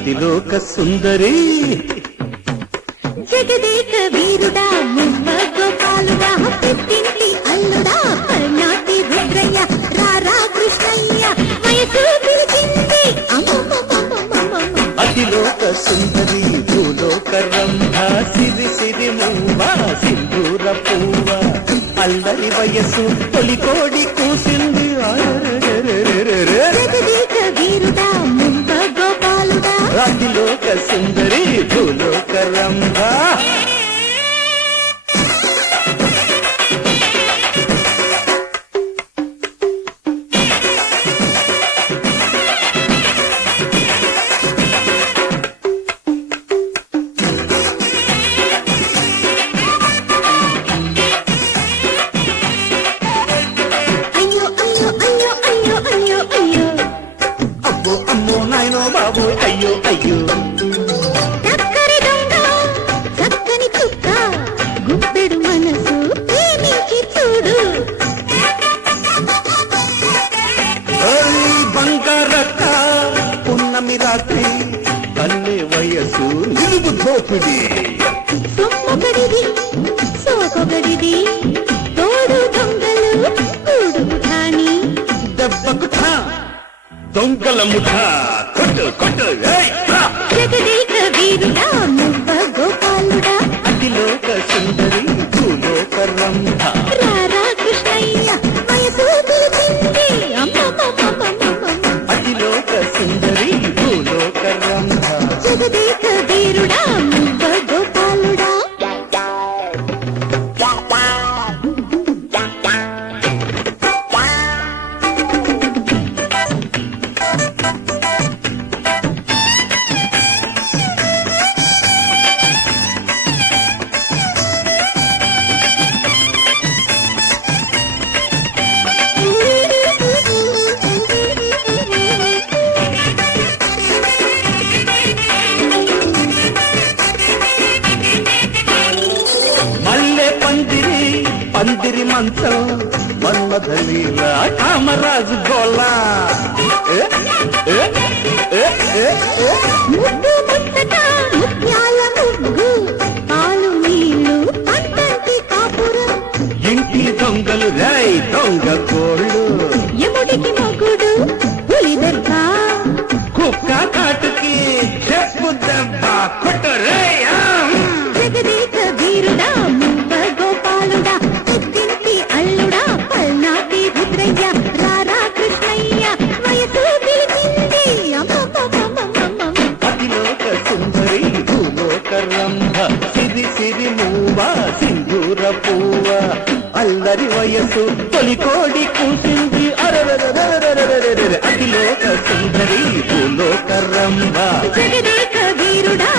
అతిలోక సుందరి జగదేక వీరుడా మువ్వ గోపాలుడా పెద్దింటి అల్లుడా పల్నాటి రుద్రయ్య రారా కృష్ణయ్య వయసు పిలిచింది అతిలోక సుందరి భూలోక రంభ సిరి సిరి మువ్వ సింధూర పువ్వ అల్లరి వయస్సు తొలి కోడి కూసింది జగదేక వీరుడా మువ్వ గోపాలుడా అతిలోక సుందరి భూలోక రంభ అయ్యో అయ్యో అయ్యో అయ్యో అయ్యో అయ్యో అబ్బో అమ్మో నాయనో బాబు అయ్యో అయ్యో చక్కరి దొంగ చక్కని కుక్క గుప్పెడు మనసు ప్రేమించి చూడు బంగారక్క పున్నమి రాత్రి తల్లి వయసు నిలుపు దోపిడి సొమ్మొకడిది సోకొకడిది తోడు దొంగలు కూడు ఠాని దెబ్బకు ఠా దొంగల ముఠ కొట్టు కొట్టు ఏయ్, రా. జగదేక వీరుడా మువ్వ గోపాలుడా అతిలోక సుందరి భూలోక రంభ రారా కృష్ణయ్య వయసు పిలిచింది అతిలోక సుందరి భూలోక రంభ జగదేక వీరుడా మువ్వ గోపాలుడా మల్లె పందిరి పందిరి మంచం మన్మధలీల కామరాజు గోలా ఏ, ఏ, ఏ, ఏ, ఏ. ముద్దు ముచ్చట ముత్యాల ముగ్గు పాలు నీళ్లు పంటంటి కాపురం ఇంటి దొంగలు రై దొంగ కోళ్ళు యముడికి మొగుడు పులి దర్భ కుక్క కాటుకి చెప్పు దెబ్బ కొట్టు రేయ్, ఆ. జగదేక వీరుడా మువ్వ గోపాలుడా పెద్దింటి అల్లుడా పల్నాటి రుద్రయ్య రారా కృష్ణయ్య వయసు పిలిచింది అతిలోక సుందరి భూలోక రంభ సిరి సిరి మూవ సింధూర పువ్వ అల్లరి వయసు తొలి కోడి కూసింది అరరరరరరరరరర. అతిలోక సుందరి భూలోక రంభ జగదేక వీరుడా